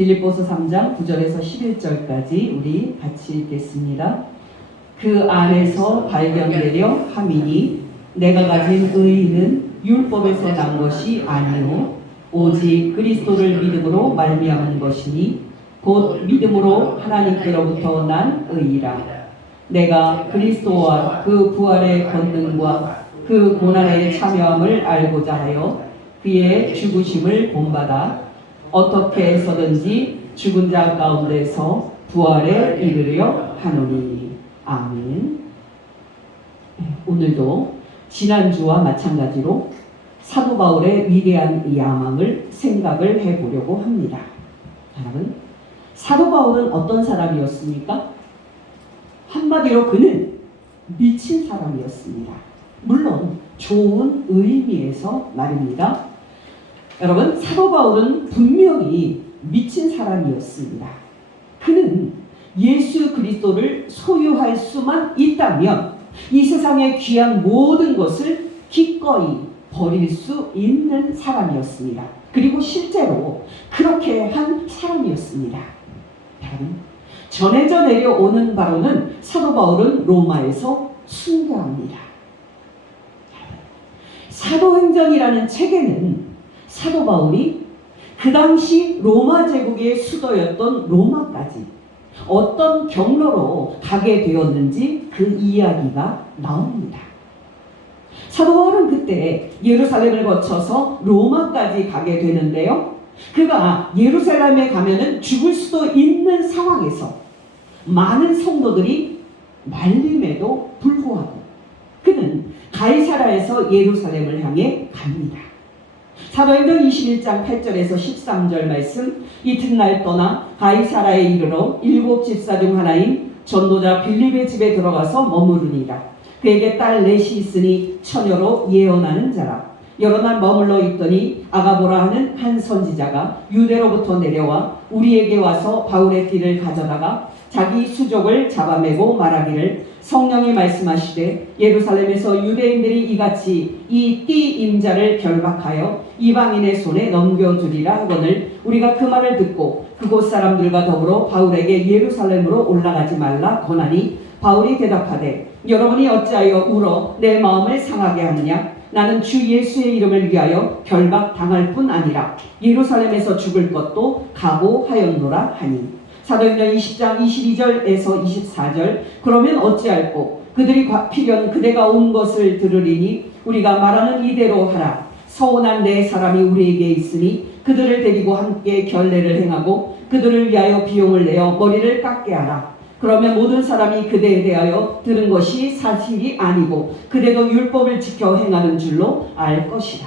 빌립보서 3장 9절에서 11절까지 우리 같이 읽겠습니다. 그 안에서 발견되려 함이니 내가 가진 의의는 율법에서 난 것이 아니요 오직 그리스도를 믿음으로 말미암은 것이니 곧 믿음으로 하나님께로부터 난 의의라. 내가 그리스도와 그 부활의 권능과 그 고난에 참여함을 알고자 하여 그의 죽으심을 본받아 어떻게 해서든지 죽은 자 가운데서 부활에 이르려 하노니. 아멘. 오늘도 지난주와 마찬가지로 사도 바울의 위대한 야망을 생각을 해보려고 합니다. 여러분, 사도 바울은 어떤 사람이었습니까? 한마디로 그는 미친 사람이었습니다. 물론 좋은 의미에서 말입니다. 여러분, 사도 바울은 분명히 미친 사람이었습니다. 그는 예수 그리스도를 소유할 수만 있다면 이 세상의 귀한 모든 것을 기꺼이 버릴 수 있는 사람이었습니다. 그리고 실제로 그렇게 한 사람이었습니다. 여러분, 전해져 내려오는 바로는 사도 바울은 로마에서 순교합니다. 사도행전이라는 책에는 사도 바울이 그 당시 로마 제국의 수도였던 로마까지 어떤 경로로 가게 되었는지 그 이야기가 나옵니다. 사도 바울은 그때 예루살렘을 거쳐서 로마까지 가게 되는데요. 그가 예루살렘에 가면은 죽을 수도 있는 상황에서 많은 성도들이 말림에도 불구하고 그는 가이사라에서 예루살렘을 향해 갑니다. 사도행전 21장 8절에서 13절 말씀, 이튿날 떠나 가이사라에 이르러 7 집사 중 하나인 전도자 빌립의 집에 들어가서 머무르니라. 그에게 딸 넷이 있으니 처녀로 예언하는 자라. 여러 날 머물러 있더니 아가보라 하는 한 선지자가 유대로부터 내려와 우리에게 와서 바울의 띠를 가져다가 자기 수족을 잡아매고 말하기를 성령이 말씀하시되 예루살렘에서 유대인들이 이같이 이 띠 임자를 결박하여 이방인의 손에 넘겨주리라 하거늘 우리가 그 말을 듣고 그곳 사람들과 더불어 바울에게 예루살렘으로 올라가지 말라 권하니 바울이 대답하되 여러분이 어찌하여 울어 내 마음을 상하게 하느냐. 나는 주 예수의 이름을 위하여 결박당할 뿐 아니라 예루살렘에서 죽을 것도 각오하였노라 하니. 사도행전 20장 22절에서 24절 그러면 어찌할꼬 그들이 필연 그대가 온 것을 들으리니 우리가 말하는 이대로 하라. 서운한 네 사람이 우리에게 있으니 그들을 데리고 함께 결례를 행하고 그들을 위하여 비용을 내어 머리를 깎게 하라. 그러면 모든 사람이 그대에 대하여 들은 것이 사실이 아니고 그대도 율법을 지켜 행하는 줄로 알 것이다.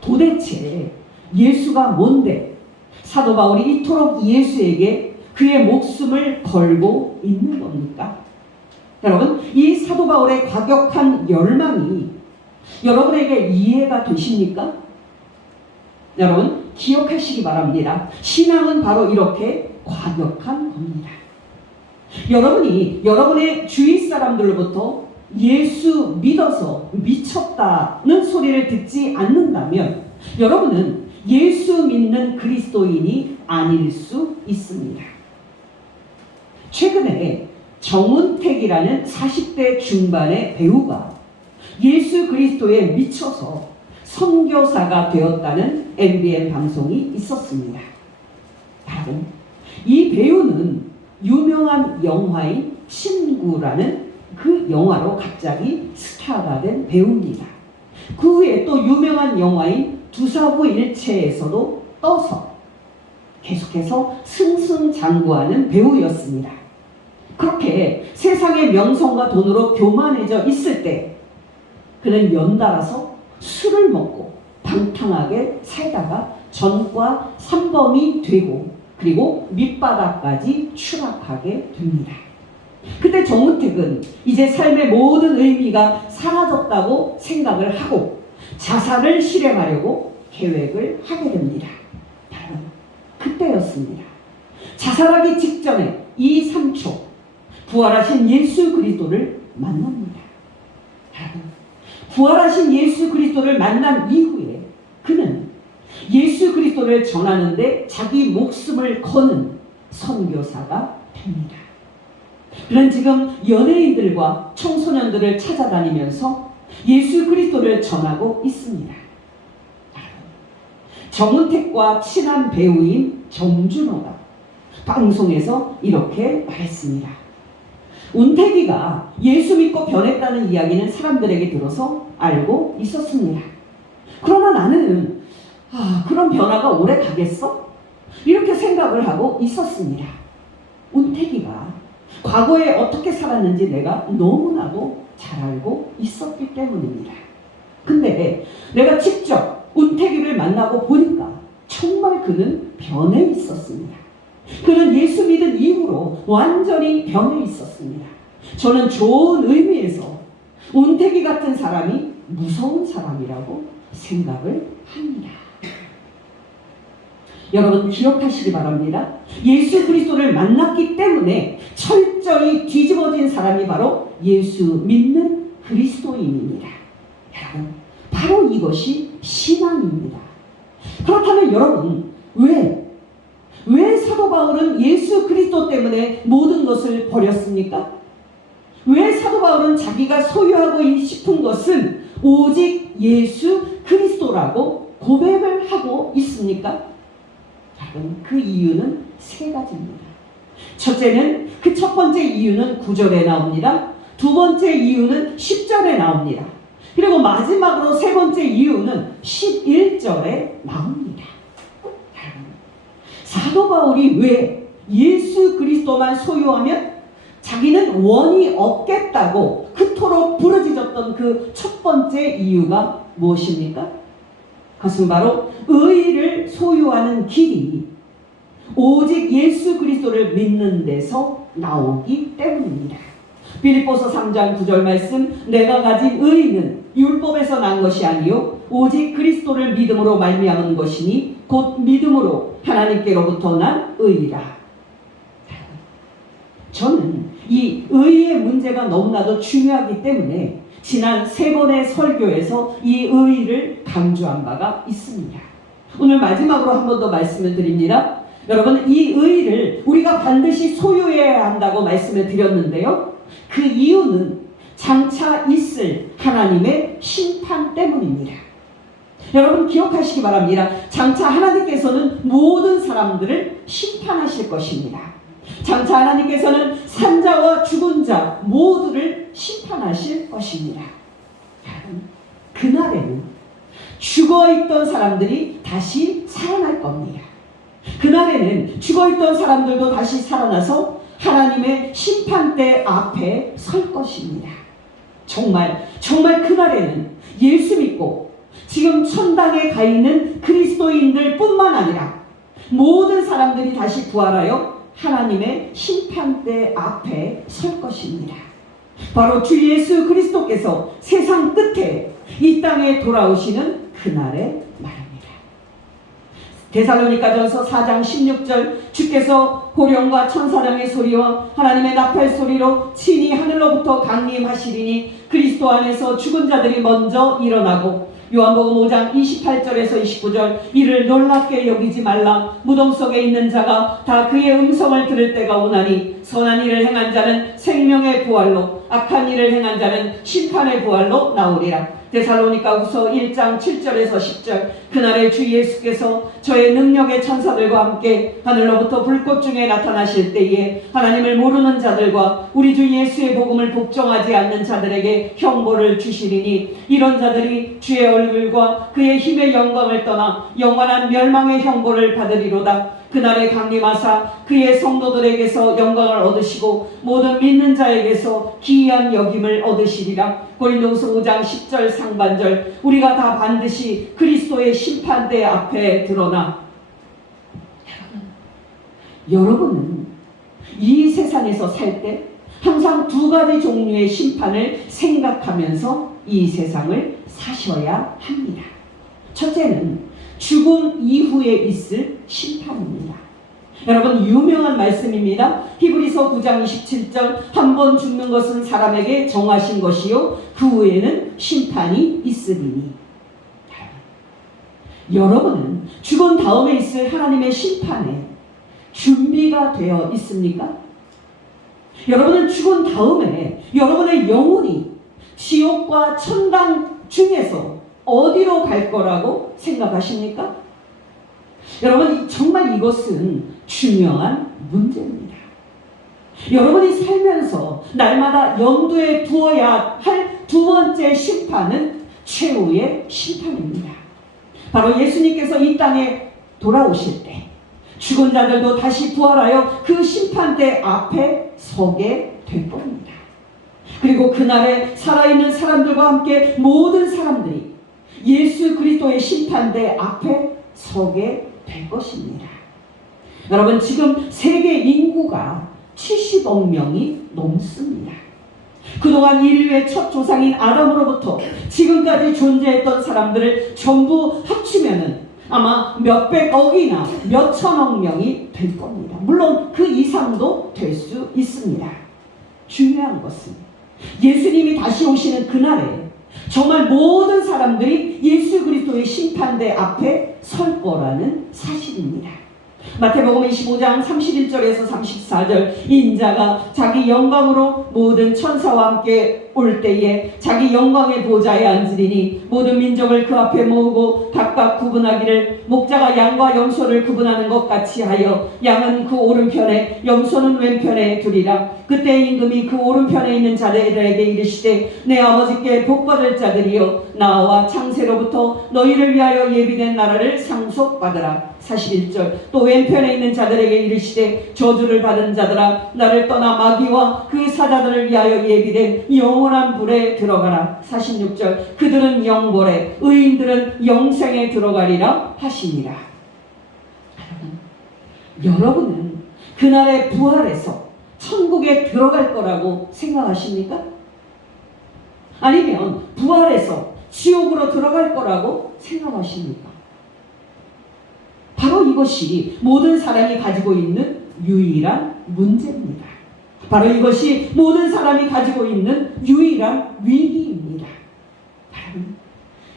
도대체 예수가 뭔데 사도 바울이 이토록 예수에게 그의 목숨을 걸고 있는 겁니까? 여러분, 이 사도 바울의 과격한 열망이 여러분에게 이해가 되십니까? 여러분, 기억하시기 바랍니다. 신앙은 바로 이렇게 과격한 겁니다. 여러분이 여러분의 주위 사람들로부터 예수 믿어서 미쳤다는 소리를 듣지 않는다면 여러분은 예수 믿는 그리스도인이 아닐 수 있습니다. 최근에 정은택이라는 40대 중반의 배우가 예수 그리스도에 미쳐서 선교사가 되었다는 MBN 방송이 있었습니다. 여러분, 이 배우는 유명한 영화인 친구라는 그 영화로 갑자기 스타가 된 배우입니다. 그 후에 또 유명한 영화인 두사부일체에서도 떠서 계속해서 승승장구하는 배우였습니다. 그렇게 세상의 명성과 돈으로 교만해져 있을 때 그는 연달아서 술을 먹고 방탕하게 살다가 전과 산범이 되고 그리고 밑바닥까지 추락하게 됩니다. 그때 정은택은 이제 삶의 모든 의미가 사라졌다고 생각을 하고 자살을 실행하려고 계획을 하게 됩니다. 그때였습니다. 자살하기 직전에 2, 3초 부활하신 예수 그리스도를 만납니다. 부활하신 예수 그리스도를 만난 이후에 그는 예수 그리스도를 그리스도를 전하는데 자기 목숨을 거는 선교사가 됩니다. 그는 지금 연예인들과 청소년들을 찾아다니면서 예수 그리스도를 전하고 있습니다. 정은택과 친한 배우인 정준호가 방송에서 이렇게 말했습니다. 운택이가 예수 믿고 변했다는 이야기는 사람들에게 들어서 알고 있었습니다. 그러나 나는 그런 변화가 오래 가겠어? 이렇게 생각을 하고 있었습니다. 운택이가 과거에 어떻게 살았는지 내가 너무나도 잘 알고 있었기 때문입니다. 근데 내가 직접 운택이를 만나고 보니까 정말 그는 변해 있었습니다. 그는 예수 믿은 이후로 완전히 변해 있었습니다. 저는 좋은 의미에서 운택이 같은 사람이 무서운 사람이라고 생각을 합니다. 여러분 기억하시기 바랍니다. 예수 그리스도를 만났기 때문에 철저히 뒤집어진 사람이 바로 예수 믿는 그리스도인입니다. 여러분 바로 이것이 신앙입니다. 그렇다면 여러분 왜 사도 바울은 예수 그리스도 때문에 모든 것을 버렸습니까? 왜 사도 바울은 자기가 소유하고 싶은 것은 오직 예수 그리스도라고 고백을 하고 있습니까? 여러분 그 이유는 세 가지입니다. 첫째는 그 첫 번째 이유는 9절에 나옵니다. 두 번째 이유는 10절에 나옵니다. 그리고 마지막으로 세 번째 이유는 11절에 나옵니다. 사도 바울이 왜 예수 그리스도만 소유하면 자기는 원이 없겠다고 그토록 부르짖었던 그 첫 번째 이유가 무엇입니까? 그것은 바로 의를 소유하는 길이 오직 예수 그리스도를 믿는 데서 나오기 때문입니다. 빌립보서 3장 9절 말씀, 내가 가진 의는 율법에서 난 것이 아니요 오직 그리스도를 믿음으로 말미암은 것이니 곧 믿음으로 하나님께로부터 난 의라. 저는 이 의의 문제가 너무나도 중요하기 때문에 지난 3번의 설교에서 이 의를 강조한 바가 있습니다. 오늘 마지막으로 한 번 더 말씀을 드립니다. 여러분 이 의를 우리가 반드시 소유해야 한다고 말씀을 드렸는데요. 그 이유는 장차 있을 하나님의 심판 때문입니다. 여러분 기억하시기 바랍니다. 장차 하나님께서는 모든 사람들을 심판하실 것입니다. 장차 하나님께서는 산자와 죽은 자 모두를 심판하실 것입니다. 그날에는 죽어있던 사람들이 다시 살아날 겁니다. 그날에는 죽어있던 사람들도 다시 살아나서 하나님의 심판대 앞에 설 것입니다. 정말 그날에는 예수 믿고 지금 천당에 가 있는 그리스도인들 뿐만 아니라 모든 사람들이 다시 부활하여 하나님의 심판대 앞에 설 것입니다. 바로 주 예수 그리스도께서 세상 끝에 이 땅에 돌아오시는 그날의 말입니다. 데살로니가전서 4장 16절, 주께서 호령과 천사령의 소리와 하나님의 나팔 소리로 친히 하늘로부터 강림하시리니 그리스도 안에서 죽은 자들이 먼저 일어나고, 요한복음 5장 28절에서 29절, 이를 놀랍게 여기지 말라. 무덤 속에 있는 자가 다 그의 음성을 들을 때가 오나니 선한 일을 행한 자는 생명의 부활로, 악한 일을 행한 자는 심판의 부활로 나오리라. 데살로니가후서 1장 7절에서 10절, 그날에 주 예수께서 저의 능력의 천사들과 함께 하늘로부터 불꽃 중에 나타나실 때에 하나님을 모르는 자들과 우리 주 예수의 복음을 복종하지 않는 자들에게 형벌을 주시리니, 이런 자들이 주의 얼굴과 그의 힘의 영광을 떠나 영원한 멸망의 형벌을 받으리로다. 그날에 강림하사 그의 성도들에게서 영광을 얻으시고 모든 믿는 자에게서 기이한 여김을 얻으시리라. 고린도후서 5장 10절 상반절, 우리가 다 반드시 그리스도의 심판대 앞에 드러나. 여러분은 이 세상에서 살 때 항상 두 가지 종류의 심판을 생각하면서 이 세상을 사셔야 합니다. 첫째는 죽음 이후에 있을 심판입니다. 여러분 유명한 말씀입니다. 히브리서 9장 27절, 한 번 죽는 것은 사람에게 정하신 것이요 그 후에는 심판이 있으리니. 여러분은 죽은 다음에 있을 하나님의 심판에 준비가 되어 있습니까? 여러분은 죽은 다음에 여러분의 영혼이 지옥과 천당 중에서 어디로 갈 거라고 생각하십니까? 여러분, 정말 이것은 중요한 문제입니다. 여러분이 살면서 날마다 염두에 두어야 할 두 번째 심판은 최후의 심판입니다. 바로 예수님께서 이 땅에 돌아오실 때 죽은 자들도 다시 부활하여 그 심판대 앞에 서게 될 겁니다. 그리고 그날에 살아있는 사람들과 함께 모든 사람들이 예수 그리스도의 심판대 앞에 서게 될 것입니다. 여러분, 지금 세계 인구가 70억 명이 넘습니다. 그동안 인류의 첫 조상인 아담으로부터 지금까지 존재했던 사람들을 전부 합치면은 아마 몇백억이나 몇천억 명이 될 겁니다. 물론 그 이상도 될 수 있습니다. 중요한 것은 예수님이 다시 오시는 그날에 정말 모든 사람들이 예수 그리스도의 심판대 앞에 설 거라는 사실입니다. 마태복음 25장 31절에서 34절, 인자가 자기 영광으로 모든 천사와 함께 올 때에 자기 영광의 보좌에 앉으리니 모든 민족을 그 앞에 모으고 각각 구분하기를 목자가 양과 염소를 구분하는 것 같이 하여 양은 그 오른편에 염소는 왼편에 두리라. 그때 임금이 그 오른편에 있는 자들에게 이르시되 내 아버지께 복받을 자들이여 나와 창세로부터 너희를 위하여 예비된 나라를 상속받으라. 41절, 또 왼편에 있는 자들에게 이르시되 저주를 받은 자들아 나를 떠나 마귀와 그 사자들을 위하여 예비된 영원한 불에 들어가라. 46절, 그들은 영벌에 의인들은 영생에 들어가리라 하시니라. 여러분은 그날의 부활에서 천국에 들어갈 거라고 생각하십니까? 아니면 부활해서 지옥으로 들어갈 거라고 생각하십니까? 바로 이것이 모든 사람이 가지고 있는 유일한 문제입니다. 바로 이것이 모든 사람이 가지고 있는 유일한 위기입니다.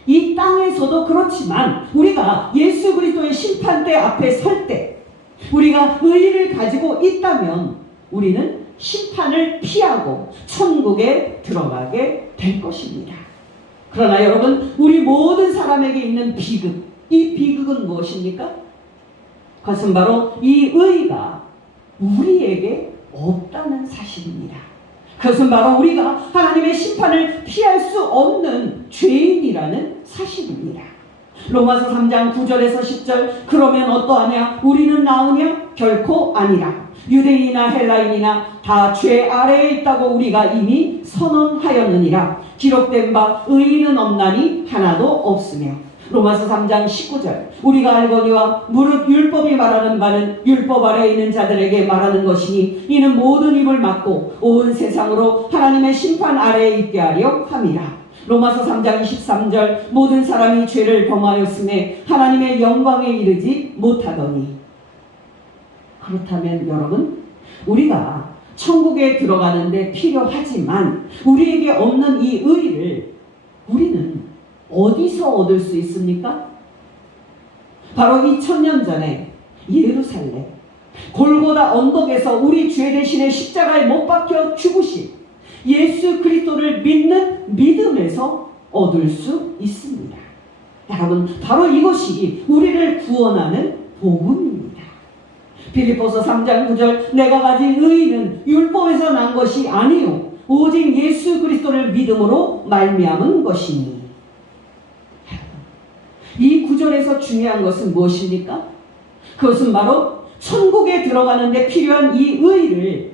이 땅에서도 그렇지만 우리가 예수 그리스도의 심판대 앞에 설 때 우리가 의의를 가지고 있다면 우리는 심판을 피하고 천국에 들어가게 될 것입니다. 그러나 여러분, 우리 모든 사람에게 있는 비극, 이 비극은 무엇입니까? 그것은 바로 이 의의가 우리에게 없다는 사실입니다. 그것은 바로 우리가 하나님의 심판을 피할 수 없는 죄인이라는 사실입니다. 로마서 3장 9절에서 10절, 그러면 어떠하냐? 우리는 나으냐? 결코 아니라. 유대인이나 헬라인이나 다 죄 아래에 있다고 우리가 이미 선언하였느니라. 기록된 바 의인은 없나니 하나도 없으며. 로마서 3장 19절, 우리가 알거니와 무릇 율법이 말하는 바는 율법 아래에 있는 자들에게 말하는 것이니 이는 모든 입을 막고 온 세상으로 하나님의 심판 아래에 있게 하려 함이라. 로마서 3장 23절, 모든 사람이 죄를 범하였음에 하나님의 영광에 이르지 못하더니. 그렇다면 여러분, 우리가 천국에 들어가는데 필요하지만 우리에게 없는 이 의의를 우리는 어디서 얻을 수 있습니까? 바로 2000년 전에 예루살렘 골고다 언덕에서 우리 죄 대신에 십자가에 못 박혀 죽으신 예수 그리스도를 믿는 믿음에서 얻을 수 있습니다. 여러분, 바로 이것이 우리를 구원하는 복음입니다. 빌립보서 3장 9절, 내가 가진 의의는 율법에서 난 것이 아니요 오직 예수 그리스도를 믿음으로 말미암은 것이니. 이 구절에서 중요한 것은 무엇입니까? 그것은 바로 천국에 들어가는 데 필요한 이 의의를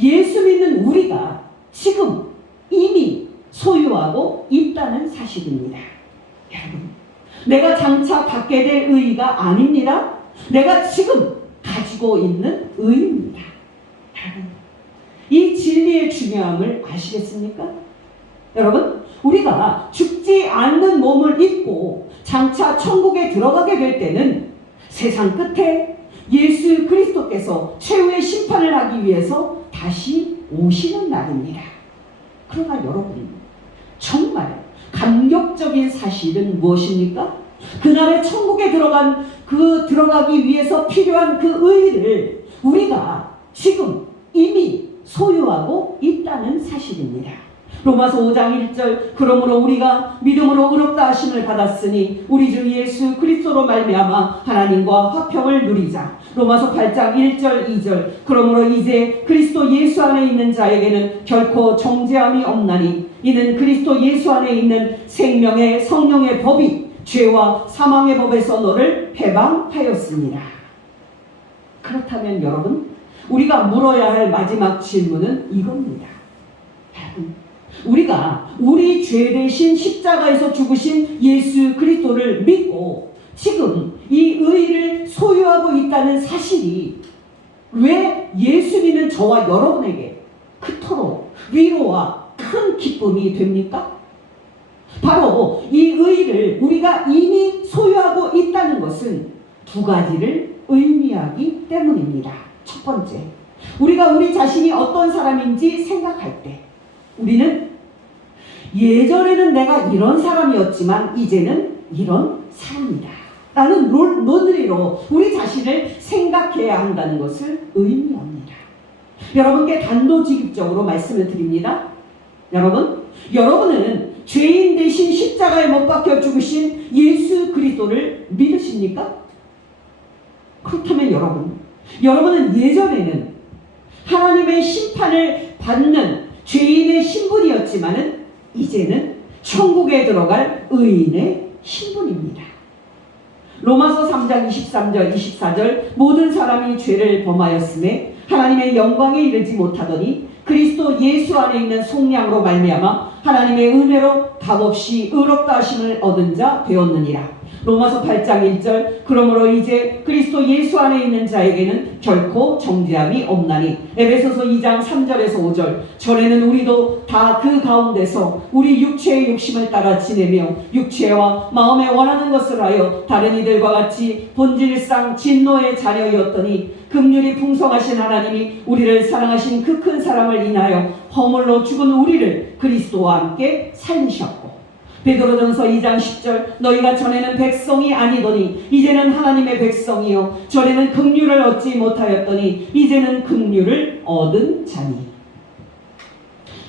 예수 믿는 우리가 지금 이미 소유하고 있다는 사실입니다. 여러분, 내가 장차 받게 될 의의가 아닙니다. 내가 지금 가지고 있는 의의입니다. 여러분, 이 진리의 중요함을 아시겠습니까? 여러분, 우리가 죽지 않는 몸을 입고 장차 천국에 들어가게 될 때는 세상 끝에 예수 그리스도께서 최후의 심판을 하기 위해서 다시 오시는 날입니다. 그러나 여러분, 정말 감격적인 사실은 무엇입니까? 그날의 천국에 들어가기 위해서 필요한 그 의의를 우리가 지금 이미 소유하고 있다는 사실입니다. 로마서 5장 1절 그러므로 우리가 믿음으로 의롭다 하심을 받았으니 우리 주 예수 그리스도로 말미암아 하나님과 화평을 누리자. 로마서 8장 1절 2절 그러므로 이제 그리스도 예수 안에 있는 자에게는 결코 정죄함이 없나니 이는 그리스도 예수 안에 있는 생명의 성령의 법이 죄와 사망의 법에서 너를 해방하였습니다. 그렇다면 여러분, 우리가 물어야 할 마지막 질문은 이겁니다. 우리가 우리 죄 대신 십자가에서 죽으신 예수 그리스도를 믿고 지금 이 의의를 소유하고 있다는 사실이 왜 예수 믿는 저와 여러분에게 그토록 위로와 큰 기쁨이 됩니까? 바로 이 의의를 우리가 이미 소유하고 있다는 것은 두 가지를 의미하기 때문입니다. 첫 번째, 우리가 우리 자신이 어떤 사람인지 생각할 때 우리는 예전에는 내가 이런 사람이었지만 이제는 이런 사람이다 라는 논리로 우리 자신을 생각해야 한다는 것을 의미합니다. 여러분께 단도직입적으로 말씀을 드립니다. 여러분은 죄인 대신 십자가에 못 박혀 죽으신 예수 그리스도를 믿으십니까? 그렇다면 여러분은 예전에는 하나님의 심판을 받는 죄인의 신분이었지만은 이제는 천국에 들어갈 의인의 신분입니다. 로마서 3장 23절 24절 모든 사람이 죄를 범하였음에 하나님의 영광에 이르지 못하더니 그리스도 예수 안에 있는 속량으로 말미암아 하나님의 은혜로 값없이 의롭다 하심을 얻은 자 되었느니라. 로마서 8장 1절 그러므로 이제 그리스도 예수 안에 있는 자에게는 결코 정죄함이 없나니. 에베소서 2장 3절에서 5절 전에는 우리도 다 그 가운데서 우리 육체의 욕심을 따라 지내며 육체와 마음에 원하는 것을 하여 다른 이들과 같이 본질상 진노의 자녀였더니 긍휼이 풍성하신 하나님이 우리를 사랑하신 그 큰 사랑을 인하여 허물로 죽은 우리를 그리스도와 함께 살리셨고. 베드로전서 2장 10절 너희가 전에는 백성이 아니더니 이제는 하나님의 백성이요 전에는 긍휼을 얻지 못하였더니 이제는 긍휼을 얻은 자니.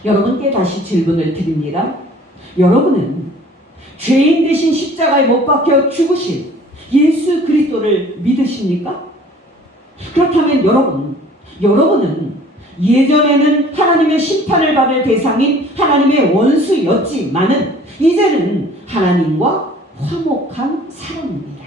여러분께 다시 질문을 드립니다. 여러분은 죄인 대신 십자가에 못 박혀 죽으신 예수 그리스도를 믿으십니까? 그렇다면 여러분은 예전에는 하나님의 심판을 받을 대상인 하나님의 원수였지만은 이제는 하나님과 화목한 사람입니다.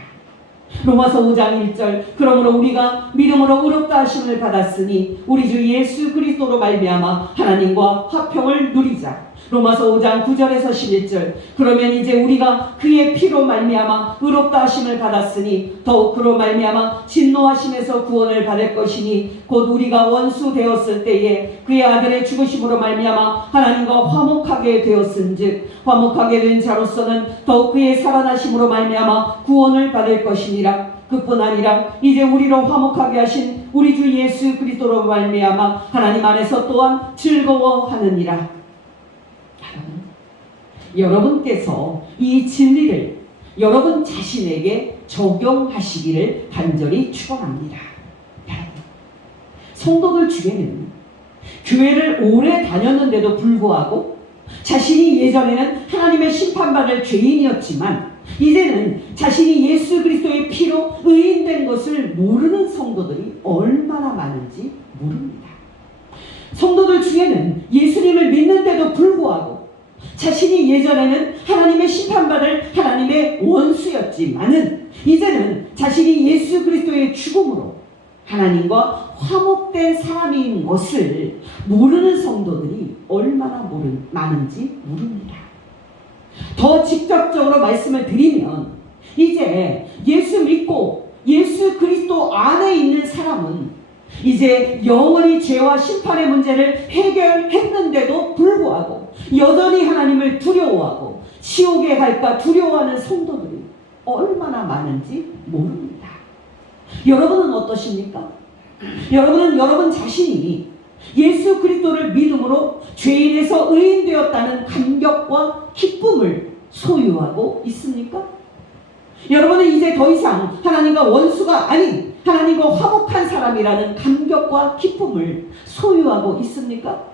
로마서 5장 1절 그러므로 우리가 믿음으로 의롭다 하심을 받았으니 우리 주 예수 그리스도로 말미암아 하나님과 화평을 누리자. 로마서 5장 9절에서 11절 그러면 이제 우리가 그의 피로 말미암아 의롭다 하심을 받았으니 더욱 그로 말미암아 진노하심에서 구원을 받을 것이니 곧 우리가 원수 되었을 때에 그의 아들의 죽으심으로 말미암아 하나님과 화목하게 되었은즉 화목하게 된 자로서는 더욱 그의 살아나심으로 말미암아 구원을 받을 것이니라. 그뿐 아니라 이제 우리로 화목하게 하신 우리 주 예수 그리스도로 말미암아 하나님 안에서 또한 즐거워하느니라. 여러분께서 이 진리를 여러분 자신에게 적용하시기를 간절히 축원합니다. 성도들 중에는 교회를 오래 다녔는데도 불구하고 자신이 예전에는 하나님의 심판받을 죄인이었지만 이제는 자신이 예수 그리스도의 피로 의인된 것을 모르는 성도들이 얼마나 많은지 모릅니다. 성도들 중에는 예수님을 믿는데도 불구하고 자신이 예전에는 하나님의 심판받을 하나님의 원수였지만은 이제는 자신이 예수 그리스도의 죽음으로 하나님과 화목된 사람인 것을 모르는 성도들이 얼마나 많은지 모릅니다. 더 직접적으로 말씀을 드리면 이제 예수 믿고 예수 그리스도 안에 있는 사람은 이제 영원히 죄와 심판의 문제를 해결했는데도 불구하고 여전히 하나님을 두려워하고 지옥에 갈까 두려워하는 성도들이 얼마나 많은지 모릅니다. 여러분은 어떠십니까? 여러분은 여러분 자신이 예수 그리스도를 믿음으로 죄인에서 의인되었다는 감격과 기쁨을 소유하고 있습니까? 여러분은 이제 더 이상 하나님과 원수가 아닌 하나님과 화목한 사람이라는 감격과 기쁨을 소유하고 있습니까?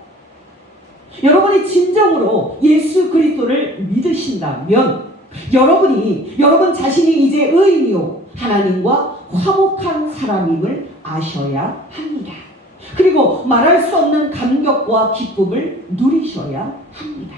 여러분이 진정으로 예수 그리스도를 믿으신다면 여러분 자신이 이제 의인이요 하나님과 화목한 사람임을 아셔야 합니다. 그리고 말할 수 없는 감격과 기쁨을 누리셔야 합니다.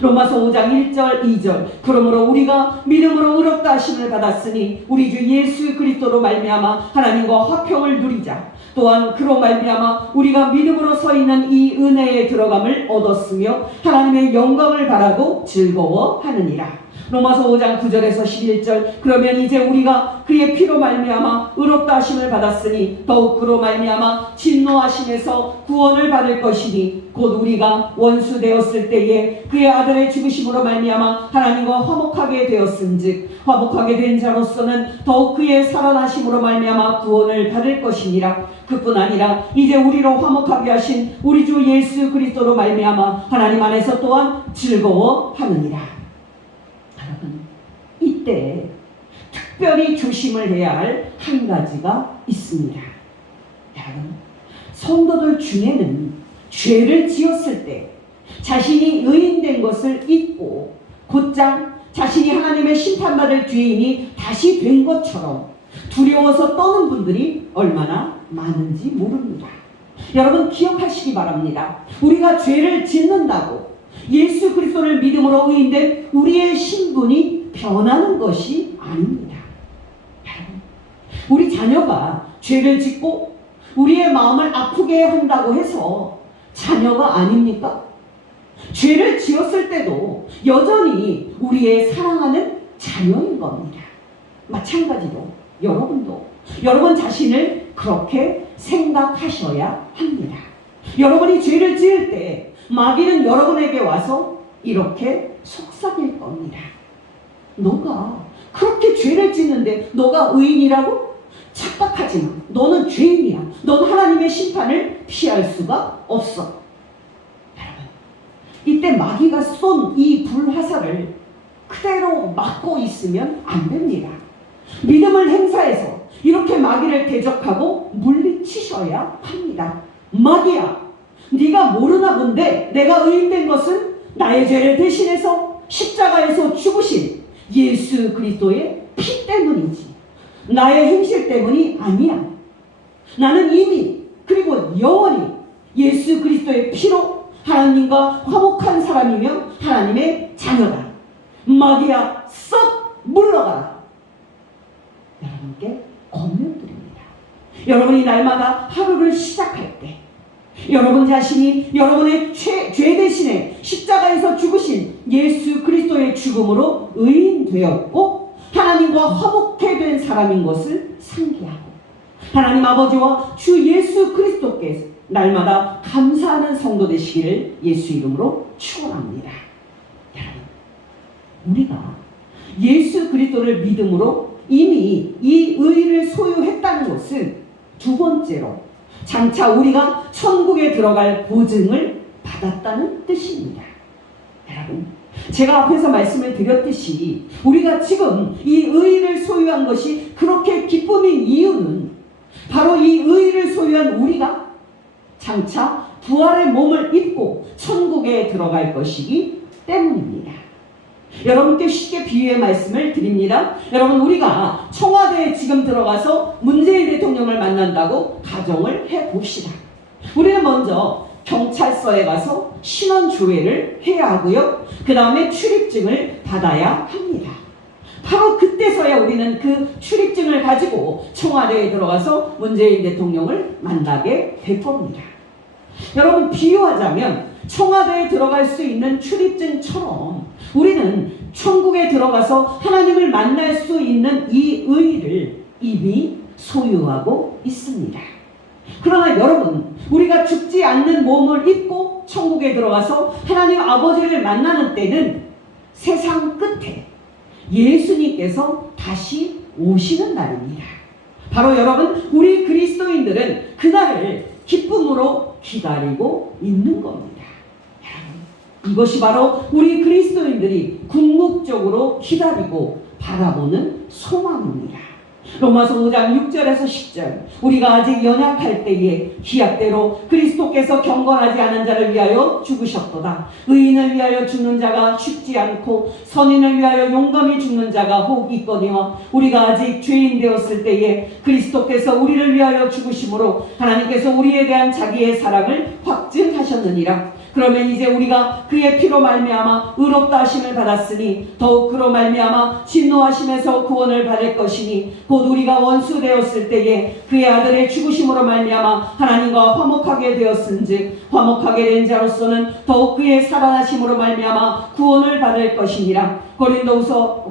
로마서 5장 1절 2절 그러므로 우리가 믿음으로 의롭다 하심을 받았으니 우리 주 예수 그리스도로 말미암아 하나님과 화평을 누리자. 또한 그로 말미암아 우리가 믿음으로 서 있는 이 은혜에 들어감을 얻었으며 하나님의 영광을 바라고 즐거워하느니라. 로마서 5장 9절에서 11절 그러면 이제 우리가 그의 피로 말미암아 의롭다 하심을 받았으니 더욱 그로 말미암아 진노하심에서 구원을 받을 것이니 곧 우리가 원수 되었을 때에 그의 아들의 죽으심으로 말미암아 하나님과 화목하게 되었은즉 화목하게 된 자로서는 더욱 그의 살아나심으로 말미암아 구원을 받을 것이니라. 그뿐 아니라 이제 우리로 화목하게 하신 우리 주 예수 그리스도로 말미암아 하나님 안에서 또한 즐거워하느니라. 이때 특별히 조심을 해야 할 한 가지가 있습니다. 여러분, 성도들 중에는 죄를 지었을 때 자신이 의인된 것을 잊고 곧장 자신이 하나님의 심판받을 죄인이 다시 된 것처럼 두려워서 떠는 분들이 얼마나 많은지 모릅니다. 여러분 기억하시기 바랍니다. 우리가 죄를 짓는다고 예수 그리스도를 믿음으로 의인된 우리의 신분이 변하는 것이 아닙니다. 우리 자녀가 죄를 짓고 우리의 마음을 아프게 한다고 해서 자녀가 아닙니까? 죄를 지었을 때도 여전히 우리의 사랑하는 자녀인 겁니다. 마찬가지로 여러분도 여러분 자신을 그렇게 생각하셔야 합니다. 여러분이 죄를 지을 때 마귀는 여러분에게 와서 이렇게 속삭일 겁니다. 너가 그렇게 죄를 짓는데 너가 의인이라고? 착각하지 마. 너는 죄인이야. 넌 하나님의 심판을 피할 수가 없어. 여러분, 이때 마귀가 쏜 이 불화살을 그대로 막고 있으면 안 됩니다. 믿음을 행사해서 이렇게 마귀를 대적하고 물리치셔야 합니다. 마귀야, 네가 모르나 본데 내가 의인된 것은 나의 죄를 대신해서 십자가에서 죽으신 예수 그리스도의 피 때문이지 나의 행실 때문이 아니야. 나는 이미 그리고 영원히 예수 그리스도의 피로 하나님과 화목한 사람이며 하나님의 자녀다. 마귀야, 썩 물러가라. 여러분께 권면드립니다. 여러분이 날마다 하루를 시작할 때 여러분 자신이 여러분의 죄 대신에 십자가에서 죽으신 예수 그리스도의 죽음으로 의인되었고 하나님과 화목해 된 사람인 것을 상기하고 하나님 아버지와 주 예수 그리스도께 날마다 감사하는 성도 되시기를 예수 이름으로 축원합니다. 여러분, 우리가 예수 그리스도를 믿음으로 이미 이 의를 소유했다는 것은 두 번째로 장차 우리가 천국에 들어갈 보증을 받았다는 뜻입니다. 여러분, 제가 앞에서 말씀을 드렸듯이 우리가 지금 이 의를 소유한 것이 그렇게 기쁨인 이유는 바로 이 의를 소유한 우리가 장차 부활의 몸을 입고 천국에 들어갈 것이기 때문입니다. 여러분께 쉽게 비유의 말씀을 드립니다. 여러분, 우리가 청와대에 지금 들어가서 문재인 대통령을 만난다고 가정을 해봅시다. 우리는 먼저 경찰서에 가서 신원조회를 해야 하고요. 그 다음에 출입증을 받아야 합니다. 바로 그때서야 우리는 그 출입증을 가지고 청와대에 들어가서 문재인 대통령을 만나게 될 겁니다. 여러분, 비유하자면 청와대에 들어갈 수 있는 출입증처럼 우리는 천국에 들어가서 하나님을 만날 수 있는 이 의를 이미 소유하고 있습니다. 그러나 여러분, 우리가 죽지 않는 몸을 입고 천국에 들어가서 하나님 아버지를 만나는 때는 세상 끝에 예수님께서 다시 오시는 날입니다. 바로 여러분, 우리 그리스도인들은 그날을 기쁨으로 기다리고 있는 겁니다. 여러분, 이것이 바로 우리 그리스도인들이 궁극적으로 기다리고 바라보는 소망입니다. 로마서 5장 6절에서 10절, 우리가 아직 연약할 때에 기약대로 그리스도께서 경건하지 않은 자를 위하여 죽으셨도다. 의인을 위하여 죽는 자가 쉽지 않고 선인을 위하여 용감히 죽는 자가 혹 있거니와, 우리가 아직 죄인 되었을 때에 그리스도께서 우리를 위하여 죽으심으로 하나님께서 우리에 대한 자기의 사랑을 확증하셨느니라. 그러면 이제 우리가 그의 피로 말미암아 의롭다 하심을 받았으니 더욱 그로 말미암아 진노하심에서 구원을 받을 것이니, 곧 우리가 원수 되었을 때에 그의 아들의 죽으심으로 말미암아 하나님과 화목하게 되었은즉, 화목하게 된 자로서는 더욱 그의 살아나심으로 말미암아 구원을 받을 것이니라. 고린도전서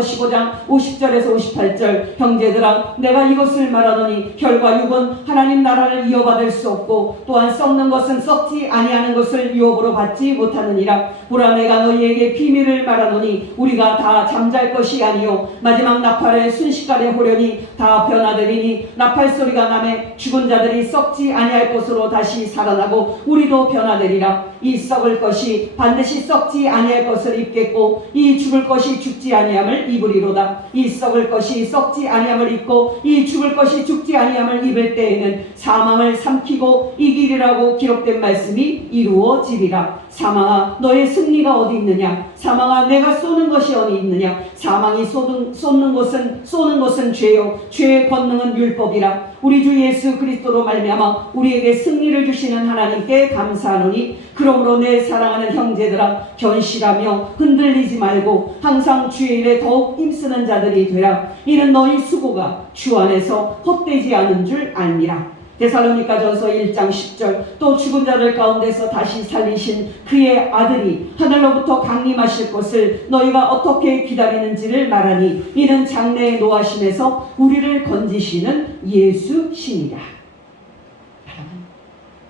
15장 50절에서 58절, 형제들아 내가 이것을 말하노니 혈과 육은 하나님 나라를 이어받을 수 없고, 또한 썩는 것은 썩지 아니하는 것을 유업으로 받지 못하느니라. 보라, 내가 너희에게 비밀을 말하노니 우리가 다 잠잘 것이 아니요 마지막 나팔의 순식간에 호련히 다 변화되리니, 나팔 소리가 나매 죽은 자들이 썩지 아니할 것으로 다시 살아나고 우리도 변화되리라. 이 썩을 것이 반드시 썩지 아니할 것을 입겠고, 이 죽을 것이 죽지 아니함을 입으리로다. 이 썩을 것이 썩지 아니함을 입고 이 죽을 것이 죽지 아니함을 입을 때에는 사망을 삼키고 이기리라고 기록된 말씀이 이루어지리라. 사망아 너의 승리가 어디 있느냐? 사망아 내가 쏘는 것이 어디 있느냐? 사망이 쏘는 것은 죄요 죄의 권능은 율법이라. 우리 주 예수 그리스도로 말미암아 우리에게 승리를 주시는 하나님께 감사하노니, 그러므로 내 사랑하는 형제들아 견실하며 흔들리지 말고 항상 주의 일에 더욱 힘쓰는 자들이 되라. 이는 너희 수고가 주 안에서 헛되지 않은 줄 알미라. 데살로니가전서 1장 10절, 또 죽은 자들 가운데서 다시 살리신 그의 아들이 하늘로부터 강림하실 것을 너희가 어떻게 기다리는지를 말하니, 이는 장래의 노하심에서 우리를 건지시는 예수시니라.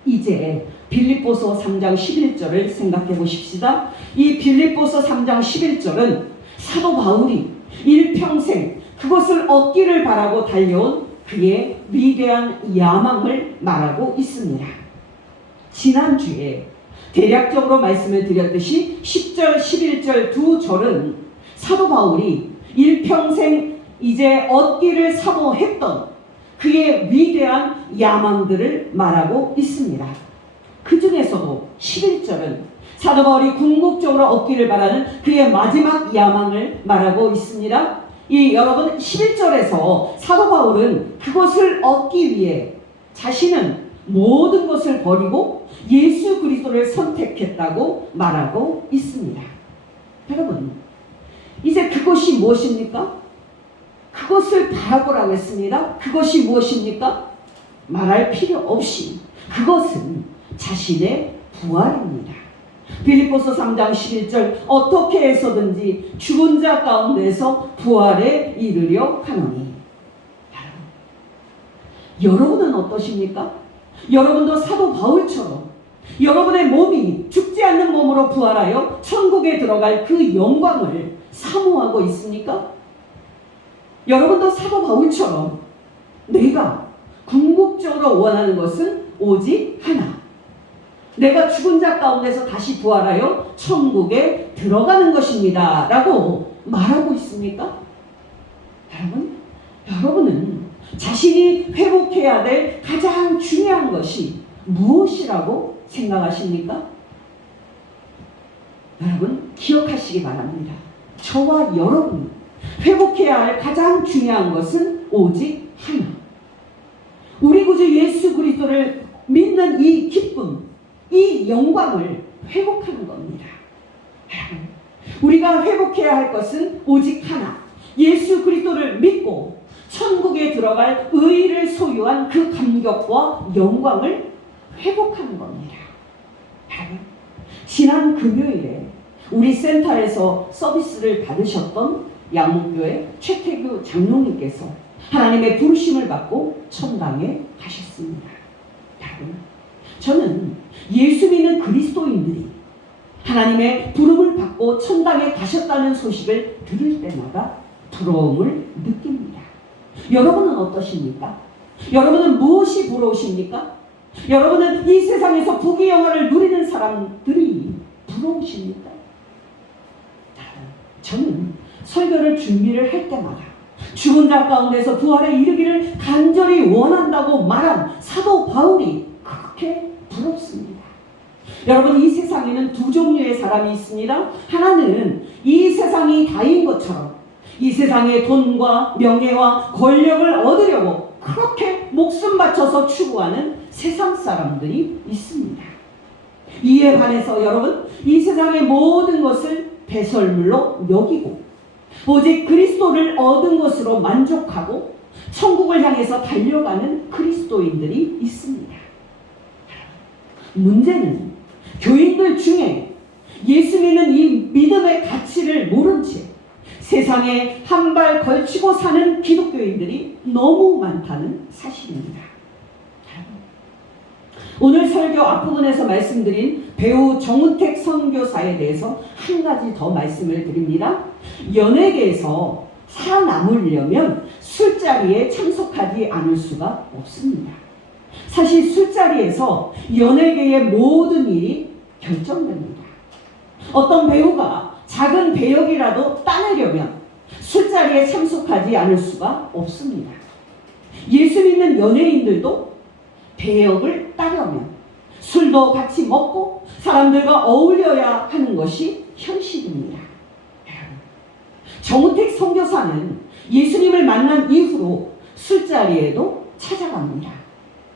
이제 빌립보서 3장 11절을 생각해 보십시다. 이 빌립보서 3장 11절은 사도 바울이 일평생 그것을 얻기를 바라고 달려온 그의 위대한 야망을 말하고 있습니다. 지난주에 대략적으로 말씀을 드렸듯이 10절, 11절 두 절은 사도 바울이 일평생 이제 얻기를 사모했던 그의 위대한 야망들을 말하고 있습니다. 그 중에서도 11절은 사도 바울이 궁극적으로 얻기를 바라는 그의 마지막 야망을 말하고 있습니다. 여러분 11절에서 사도 바울은 그것을 얻기 위해 자신은 모든 것을 버리고 예수 그리스도를 선택했다고 말하고 있습니다. 여러분 이제 그것이 무엇입니까? 그것을 바라보라고 했습니다. 그것이 무엇입니까? 말할 필요 없이 그것은 자신의 부활입니다. 빌립보서 3장 11절, 어떻게 해서든지 죽은 자 가운데서 부활에 이르려 하노니. 여러분은 어떠십니까? 여러분도 사도 바울처럼 여러분의 몸이 죽지 않는 몸으로 부활하여 천국에 들어갈 그 영광을 사모하고 있습니까? 여러분도 사도 바울처럼 내가 궁극적으로 원하는 것은 오직 하나, 내가 죽은 자 가운데서 다시 부활하여 천국에 들어가는 것입니다 라고 말하고 있습니까? 여러분은 자신이 회복해야 될 가장 중요한 것이 무엇이라고 생각하십니까? 여러분 기억하시기 바랍니다. 저와 여러분이 회복해야 할 가장 중요한 것은 오직 하나, 우리 구주 예수 그리스도를 믿는 이 기쁨, 이 영광을 회복하는 겁니다. 우리가 회복해야 할 것은 오직 하나, 예수 그리스도를 믿고 천국에 들어갈 의의를 소유한 그 감격과 영광을 회복하는 겁니다. 지난 금요일에 우리 센터에서 서비스를 받으셨던 양목교회 최태규 장로님께서 하나님의 부르심을 받고 천당에 가셨습니다. 저는 예수 믿는 그리스도인들이 하나님의 부름을 받고 천당에 가셨다는 소식을 들을 때마다 부러움을 느낍니다. 여러분은 어떠십니까? 여러분은 무엇이 부러우십니까? 여러분은 이 세상에서 부귀영화를 누리는 사람들이 부러우십니까? 저는 설교를 준비를 할 때마다 죽은 자 가운데서 부활에 이르기를 간절히 원한다고 말한 사도 바울이 그렇게 부럽습니다. 여러분, 이 세상에는 두 종류의 사람이 있습니다. 하나는 이 세상이 다인 것처럼 이 세상의 돈과 명예와 권력을 얻으려고 그렇게 목숨 바쳐서 추구하는 세상 사람들이 있습니다. 이에 반해서 여러분, 이 세상의 모든 것을 배설물로 여기고 오직 그리스도를 얻은 것으로 만족하고 천국을 향해서 달려가는 그리스도인들이 있습니다. 문제는 교인들 중에 예수 믿는 이 믿음의 가치를 모른 채 세상에 한 발 걸치고 사는 기독교인들이 너무 많다는 사실입니다. 오늘 설교 앞부분에서 말씀드린 배우 정운택 선교사에 대해서 한 가지 더 말씀을 드립니다. 연예계에서 살아남으려면 술자리에 참석하지 않을 수가 없습니다. 사실 술자리에서 연예계의 모든 일이 결정됩니다. 어떤 배우가 작은 배역이라도 따내려면 술자리에 참석하지 않을 수가 없습니다. 예수 믿는 연예인들도 배역을 따려면 술도 같이 먹고 사람들과 어울려야 하는 것이 현실입니다. 정우택 선교사는 예수님을 만난 이후로 술자리에도 찾아갑니다.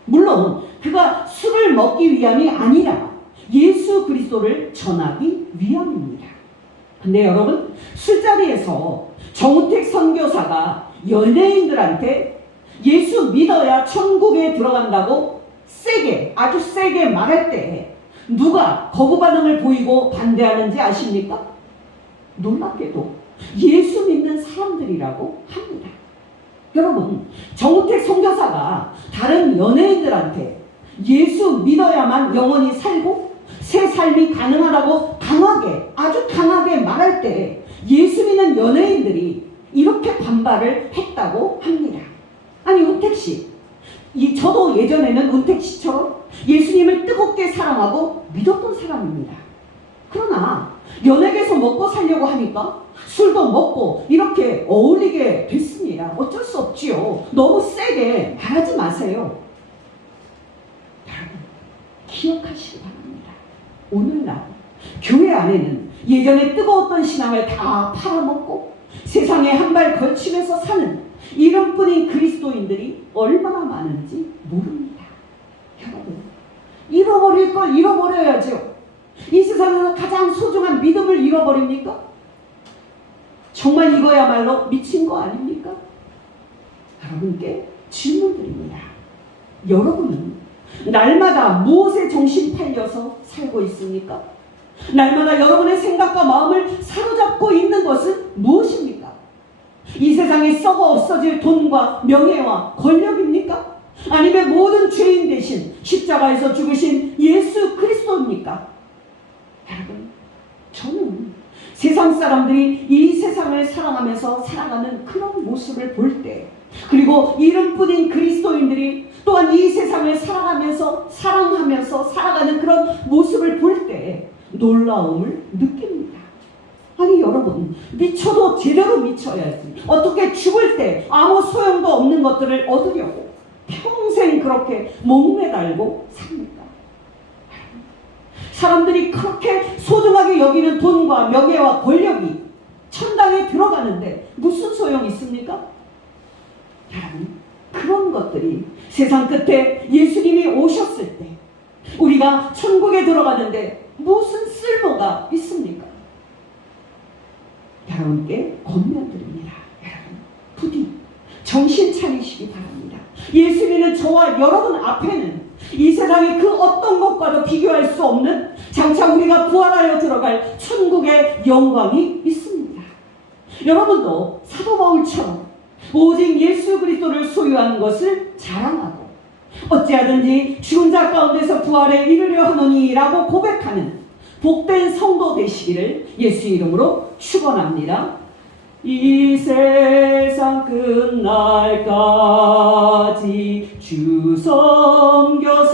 물론 그가 술을 먹기 위함이 아니라 예수 그리스도를 전하기 위함입니다. 근데 여러분, 술자리에서 정우택 선교사가 연예인들한테 예수 믿어야 천국에 들어간다고 아주 세게 말할 때 누가 거부 반응을 보이고 반대하는지 아십니까? 놀랍게도 예수 믿는 사람들이라고 합니다. 여러분, 정우택 선교사가 다른 연예인들한테 예수 믿어야만 영원히 살고 새 삶이 가능하다고 아주 강하게 말할 때 예수 믿는 연예인들이 이렇게 반발을 했다고 합니다. 아니, 은택씨, 저도 예전에는 은택씨처럼 예수님을 뜨겁게 사랑하고 믿었던 사람입니다. 그러나 연예계에서 먹고 살려고 하니까 술도 먹고 이렇게 어울리게 됐습니다. 어쩔 수 없지요. 너무 세게 말하지 마세요. 여러분, 기억하시기 바랍니다. 오늘날 교회 안에는 예전에 뜨거웠던 신앙을 다 팔아먹고 세상에 한 발 걸치면서 사는 이름뿐인 그리스도인들이 얼마나 많은지 모릅니다. 여러분, 잃어버릴 걸 잃어버려야죠. 이 세상에서 가장 소중한 믿음을 잃어버립니까? 정말 이거야말로 미친 거 아닙니까? 여러분께 질문드립니다. 여러분은 날마다 무엇에 정신 팔려서 살고 있습니까? 날마다 여러분의 생각과 마음을 사로잡고 있는 것은 무엇입니까? 이 세상에 썩어 없어질 돈과 명예와 권력입니까? 아니면 모든 죄인 대신 십자가에서 죽으신 예수 그리스도입니까? 여러분, 저는 세상 사람들이 이 세상을 사랑하면서 살아가는 그런 모습을 볼 때, 그리고 이름뿐인 그리스도인들이 또한 이 세상을 사랑하면서 살아가는 그런 모습을 볼 때 놀라움을 느낍니다. 아니 여러분, 미쳐도 제대로 미쳐야지. 어떻게 죽을 때 아무 소용도 없는 것들을 얻으려고 평생 그렇게 목매달고 삽니까? 사람들이 그렇게 소중하게 여기는 돈과 명예와 권력이 천당에 들어가는데 무슨 소용이 있습니까? 여러분, 그런 것들이 세상 끝에 예수님이 오셨을 때 우리가 천국에 들어가는데 무슨 쓸모가 있습니까? 여러분께 권면드립니다. 여러분, 부디 정신 차리시기 바랍니다. 예수 믿는 저와 여러분 앞에는 이 세상의 그 어떤 것과도 비교할 수 없는 장차 우리가 부활하여 들어갈 천국의 영광이 있습니다. 여러분도 사도 바울처럼 오직 예수 그리스도를 소유하는 것을 자랑하고 어찌하든지 죽은 자 가운데서 부활에 이르려 하노니라고 고백하는 복된 성도 되시기를 예수 이름으로 축원합니다. 이 세상 끝날까지 주 섬겨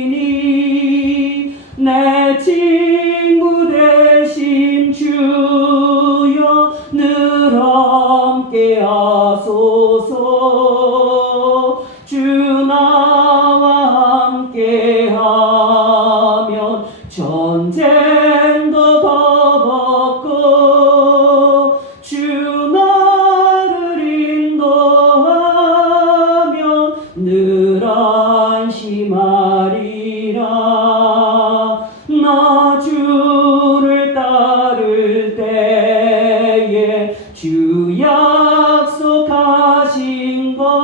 살리니 내 친구 되신 주여 늘 함께 하소서. 주 나와 함께 하면 전쟁도 더 벗고 주 나를 인도하면 늘 안심하리라. 나 주를 따를 때에 주 약속하신 것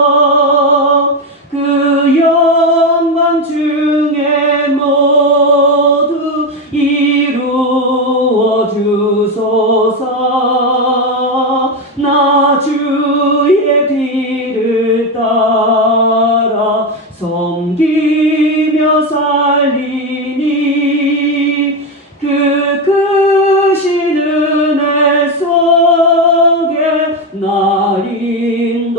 그 영광 중에 모두 이루어 주소서. 나 주의 뒤를 따라 섬기며 살리니 그 크신 은혜 속에 날 인도하소서.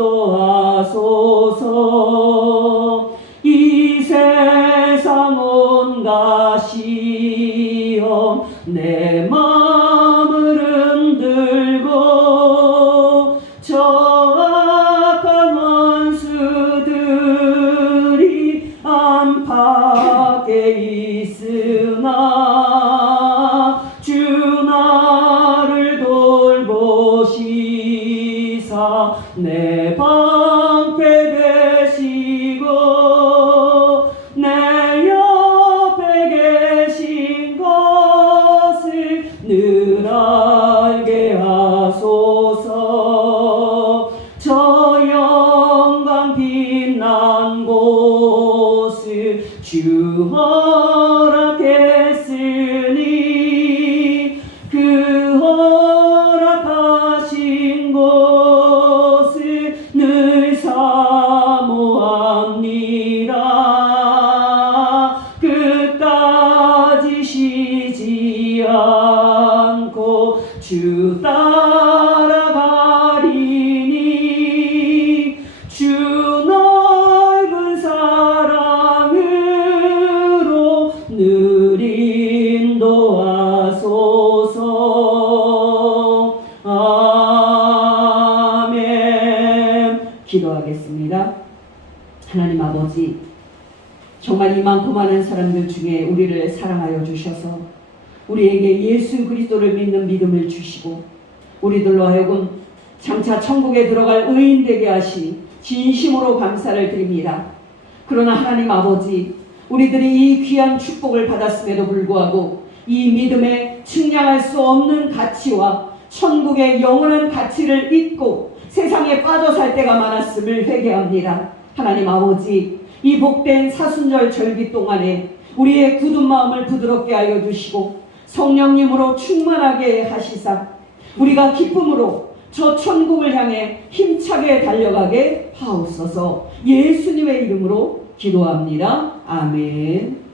이 세상 온갖 시험 내 마음을 흔들고 저 악한 원수들이 안팎에 있으나 주 나를 돌보시사 내 방패 되시고 내 옆에 계신 것을 늘 알게 하소서. 저 영광 빛난 곳을 주 허락했으니 그 허락하신 곳을 늘 사모합니다. 끝까지 쉬지 않고 주 따라가리니 주 넓은 사랑으로 늘 인도하소서. 아멘. 기도하겠습니다. 하나님 아버지, 정말 이만큼 많은 사람들 중에 우리를 사랑하여 주셔서 우리에게 예수 그리스도를 믿는 믿음을 주시고 우리들로 하여금 장차 천국에 들어갈 의인 되게 하시 진심으로 감사를 드립니다. 그러나 하나님 아버지, 우리들이 이 귀한 축복을 받았음에도 불구하고 이 믿음에 측량할 수 없는 가치와 천국의 영원한 가치를 잊고 세상에 빠져 살 때가 많았음을 회개합니다. 하나님 아버지, 이 복된 사순절 절기 동안에 우리의 굳은 마음을 부드럽게 하여 주시고 성령님으로 충만하게 하시사 우리가 기쁨으로 저 천국을 향해 힘차게 달려가게 하옵소서. 예수님의 이름으로 기도합니다. 아멘.